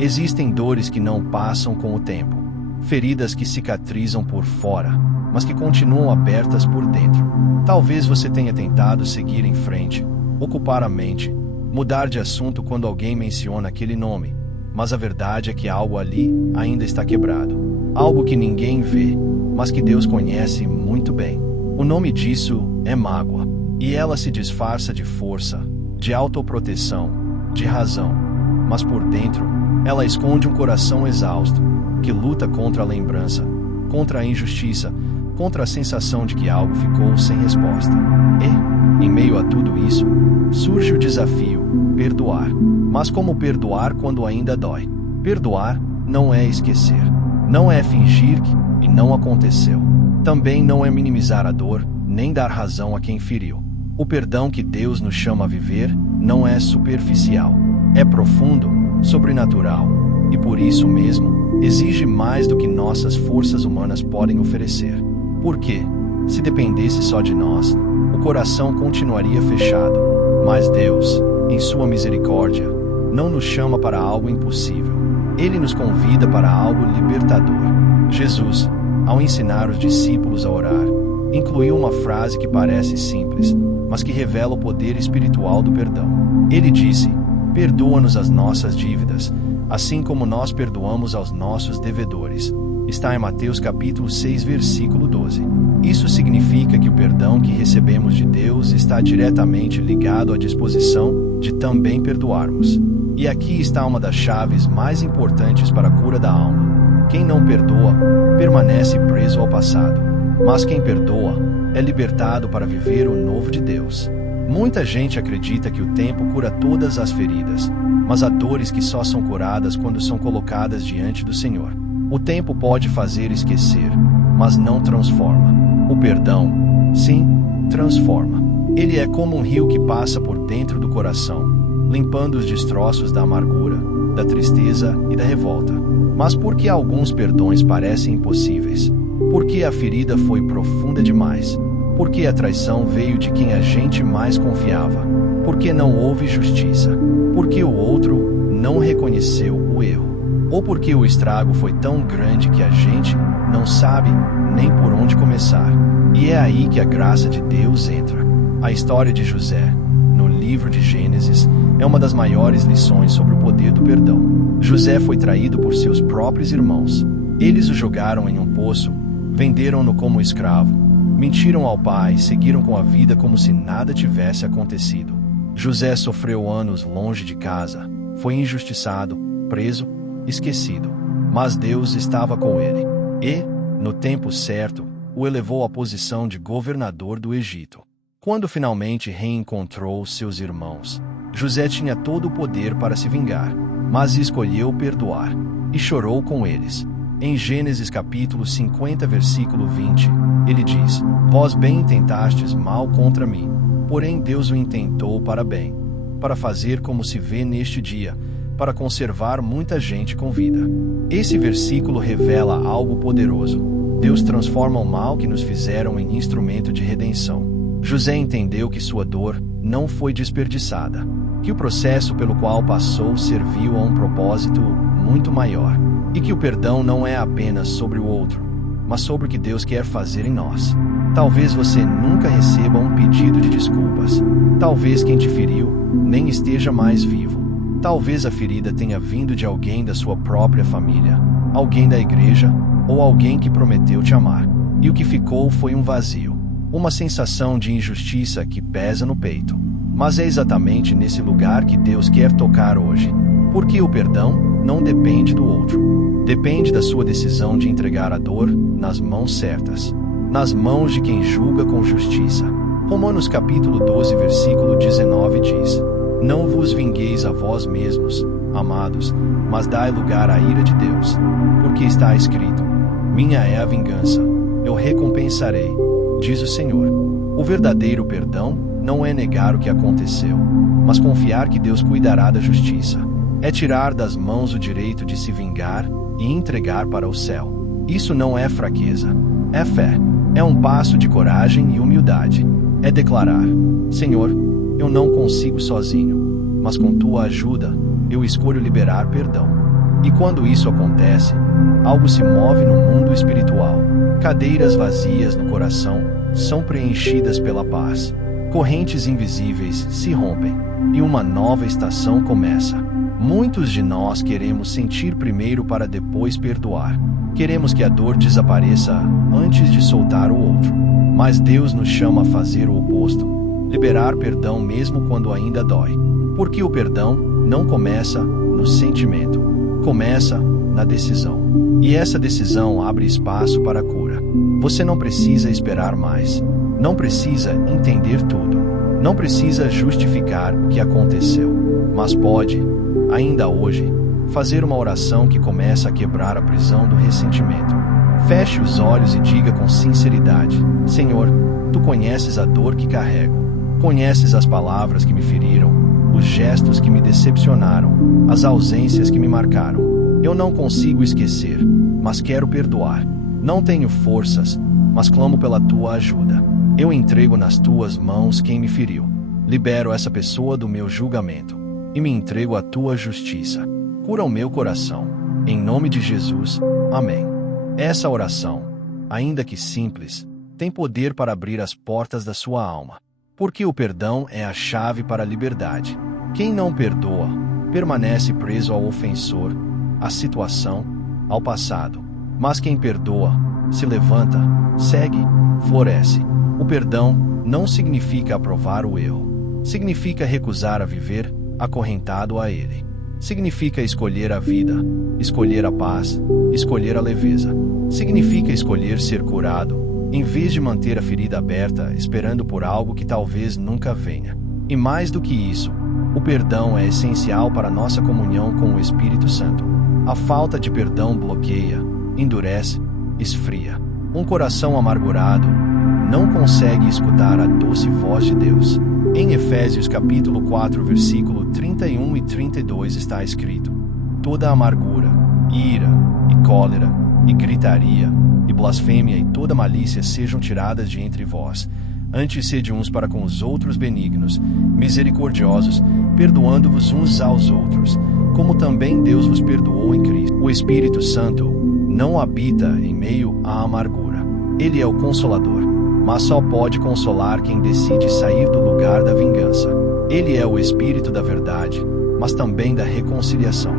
Existem dores que não passam com o tempo, feridas que cicatrizam por fora, mas que continuam abertas por dentro. Talvez você tenha tentado seguir em frente, ocupar a mente, mudar de assunto quando alguém menciona aquele nome, mas a verdade é que algo ali ainda está quebrado. Algo que ninguém vê, mas que Deus conhece muito bem. O nome disso é mágoa, e ela se disfarça de força, de autoproteção, de razão, mas por dentro, ela esconde um coração exausto, que luta contra a lembrança, contra a injustiça, contra a sensação de que algo ficou sem resposta. E, em meio a tudo isso, surge o desafio: perdoar. Mas como perdoar quando ainda dói? Perdoar não é esquecer, não é fingir que e não aconteceu. Também não é minimizar a dor, nem dar razão a quem feriu. O perdão que Deus nos chama a viver não é superficial, é profundo, sobrenatural, e por isso mesmo, exige mais do que nossas forças humanas podem oferecer. Porque, se dependesse só de nós, o coração continuaria fechado. Mas Deus, em sua misericórdia, não nos chama para algo impossível. Ele nos convida para algo libertador. Jesus, ao ensinar os discípulos a orar, incluiu uma frase que parece simples, mas que revela o poder espiritual do perdão. Ele disse: perdoa-nos as nossas dívidas, assim como nós perdoamos aos nossos devedores. Está em Mateus capítulo 6, versículo 12. Isso significa que o perdão que recebemos de Deus está diretamente ligado à disposição de também perdoarmos. E aqui está uma das chaves mais importantes para a cura da alma. Quem não perdoa, permanece preso ao passado. Mas quem perdoa, é libertado para viver o novo de Deus. Muita gente acredita que o tempo cura todas as feridas, mas há dores que só são curadas quando são colocadas diante do Senhor. O tempo pode fazer esquecer, mas não transforma. O perdão, sim, transforma. Ele é como um rio que passa por dentro do coração, limpando os destroços da amargura, da tristeza e da revolta. Mas por que alguns perdões parecem impossíveis? Porque a ferida foi profunda demais. Porque a traição veio de quem a gente mais confiava. Porque não houve justiça. Porque o outro não reconheceu o erro. Ou porque o estrago foi tão grande que a gente não sabe nem por onde começar. E é aí que a graça de Deus entra. A história de José, no livro de Gênesis, é uma das maiores lições sobre o poder do perdão. José foi traído por seus próprios irmãos. Eles o jogaram em um poço, venderam-no como escravo, mentiram ao pai, seguiram com a vida como se nada tivesse acontecido. José sofreu anos longe de casa, foi injustiçado, preso, esquecido. Mas Deus estava com ele. E, no tempo certo, o elevou à posição de governador do Egito. Quando finalmente reencontrou seus irmãos, José tinha todo o poder para se vingar, mas escolheu perdoar, e chorou com eles. Em Gênesis capítulo 50, versículo 20, ele diz: vós bem intentastes mal contra mim, porém Deus o intentou para bem, para fazer como se vê neste dia, para conservar muita gente com vida. Esse versículo revela algo poderoso. Deus transforma o mal que nos fizeram em instrumento de redenção. José entendeu que sua dor não foi desperdiçada, que o processo pelo qual passou serviu a um propósito muito maior, e que o perdão não é apenas sobre o outro, mas sobre o que Deus quer fazer em nós. Talvez você nunca receba um pedido de desculpas. Talvez quem te feriu nem esteja mais vivo. Talvez a ferida tenha vindo de alguém da sua própria família, alguém da igreja, ou alguém que prometeu te amar. E o que ficou foi um vazio, uma sensação de injustiça que pesa no peito. Mas é exatamente nesse lugar que Deus quer tocar hoje. Porque o perdão não depende do outro. Depende da sua decisão de entregar a dor nas mãos certas, nas mãos de quem julga com justiça. Romanos capítulo 12, versículo 19 diz: não vos vingueis a vós mesmos, amados, mas dai lugar à ira de Deus. Porque está escrito: minha é a vingança, eu recompensarei, diz o Senhor. O verdadeiro perdão não é negar o que aconteceu, mas confiar que Deus cuidará da justiça. É tirar das mãos o direito de se vingar e entregar para o céu. Isso não é fraqueza, é fé. É um passo de coragem e humildade. É declarar: Senhor, eu não consigo sozinho, mas com tua ajuda, eu escolho liberar perdão. E quando isso acontece, algo se move no mundo espiritual. Cadeiras vazias no coração são preenchidas pela paz. Correntes invisíveis se rompem e uma nova estação começa. Muitos de nós queremos sentir primeiro para depois perdoar. Queremos que a dor desapareça antes de soltar o outro. Mas Deus nos chama a fazer o oposto, liberar perdão mesmo quando ainda dói. Porque o perdão não começa no sentimento, começa na decisão. E essa decisão abre espaço para a cura. Você não precisa esperar mais. Não precisa entender tudo. Não precisa justificar o que aconteceu. Mas pode, ainda hoje, fazer uma oração que começa a quebrar a prisão do ressentimento. Feche os olhos e diga com sinceridade: Senhor, Tu conheces a dor que carrego. Conheces as palavras que me feriram, os gestos que me decepcionaram, as ausências que me marcaram. Eu não consigo esquecer, mas quero perdoar. Não tenho forças, mas clamo pela Tua ajuda. Eu entrego nas Tuas mãos quem me feriu. Libero essa pessoa do meu julgamento e me entrego à Tua justiça. Cura o meu coração. Em nome de Jesus, amém. Essa oração, ainda que simples, tem poder para abrir as portas da sua alma. Porque o perdão é a chave para a liberdade. Quem não perdoa, permanece preso ao ofensor, à situação, ao passado. Mas quem perdoa, se levanta, segue, floresce. O perdão não significa aprovar o erro. Significa recusar a viver acorrentado a ele. Significa escolher a vida, escolher a paz, escolher a leveza. Significa escolher ser curado, em vez de manter a ferida aberta, esperando por algo que talvez nunca venha. E mais do que isso, o perdão é essencial para a nossa comunhão com o Espírito Santo. A falta de perdão bloqueia, endurece, esfria. Um coração amargurado não consegue escutar a doce voz de Deus. Em Efésios capítulo 4, versículo 31 e 32 está escrito: toda amargura, ira, e cólera, e gritaria, e blasfêmia e toda malícia sejam tiradas de entre vós. Antes sede uns para com os outros benignos, misericordiosos, perdoando-vos uns aos outros, como também Deus vos perdoou em Cristo. O Espírito Santo não habita em meio à amargura. Ele é o Consolador, mas só pode consolar quem decide sair do lugar da vingança. Ele é o Espírito da verdade, mas também da reconciliação.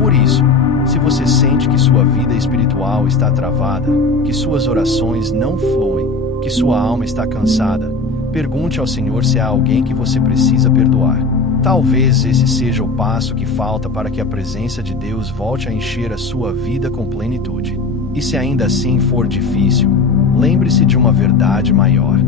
Por isso, se você sente que sua vida espiritual está travada, que suas orações não fluem, que sua alma está cansada, pergunte ao Senhor se há alguém que você precisa perdoar. Talvez esse seja o passo que falta para que a presença de Deus volte a encher a sua vida com plenitude. E se ainda assim for difícil, lembre-se de uma verdade maior.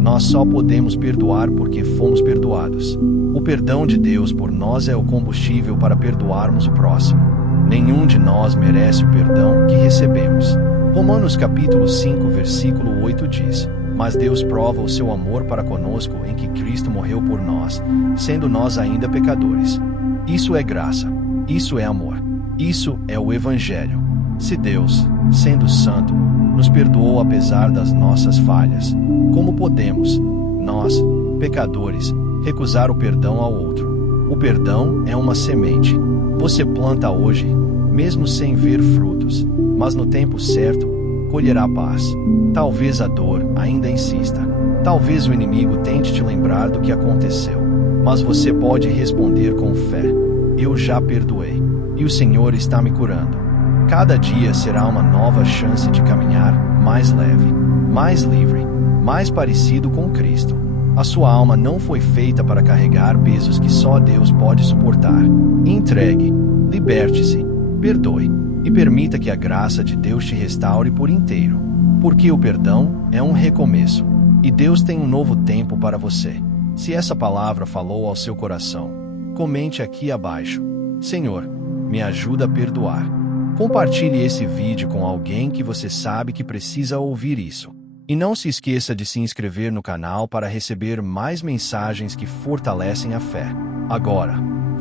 Nós só podemos perdoar porque fomos perdoados. O perdão de Deus por nós é o combustível para perdoarmos o próximo. Nenhum de nós merece o perdão que recebemos. Romanos capítulo 5, versículo 8 diz: mas Deus prova o seu amor para conosco em que Cristo morreu por nós, sendo nós ainda pecadores. Isso é graça. Isso é amor. Isso é o Evangelho. Se Deus, sendo santo, nos perdoou apesar das nossas falhas, como podemos, nós, pecadores, recusar o perdão ao outro? O perdão é uma semente. Você planta hoje, mesmo sem ver frutos, mas no tempo certo, colherá paz. Talvez a dor ainda insista. Talvez o inimigo tente te lembrar do que aconteceu. Mas você pode responder com fé: eu já perdoei, e o Senhor está me curando. Cada dia será uma nova chance de caminhar mais leve, mais livre, mais parecido com Cristo. A sua alma não foi feita para carregar pesos que só Deus pode suportar. Entregue, liberte-se, perdoe, e permita que a graça de Deus te restaure por inteiro. Porque o perdão é um recomeço, e Deus tem um novo tempo para você. Se essa palavra falou ao seu coração, comente aqui abaixo: Senhor, me ajuda a perdoar. Compartilhe esse vídeo com alguém que você sabe que precisa ouvir isso. E não se esqueça de se inscrever no canal para receber mais mensagens que fortalecem a fé. Agora,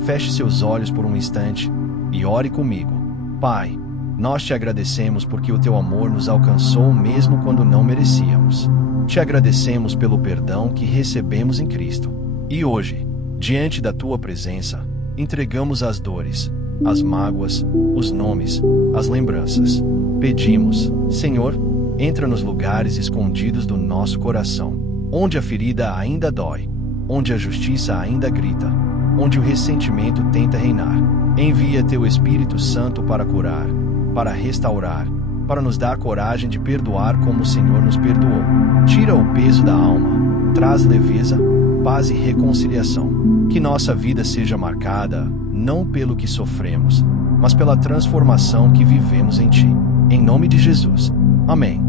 feche seus olhos por um instante e ore comigo. Pai, nós te agradecemos porque o teu amor nos alcançou mesmo quando não merecíamos. Te agradecemos pelo perdão que recebemos em Cristo. E hoje, diante da tua presença, entregamos as dores, as mágoas, os nomes, as lembranças. Pedimos, Senhor, entra nos lugares escondidos do nosso coração, onde a ferida ainda dói, onde a justiça ainda grita, onde o ressentimento tenta reinar. Envia teu Espírito Santo para curar, para restaurar, para nos dar coragem de perdoar como o Senhor nos perdoou. Tira o peso da alma, traz leveza, paz e reconciliação. Que nossa vida seja marcada, não pelo que sofremos, mas pela transformação que vivemos em Ti. Em nome de Jesus. Amém.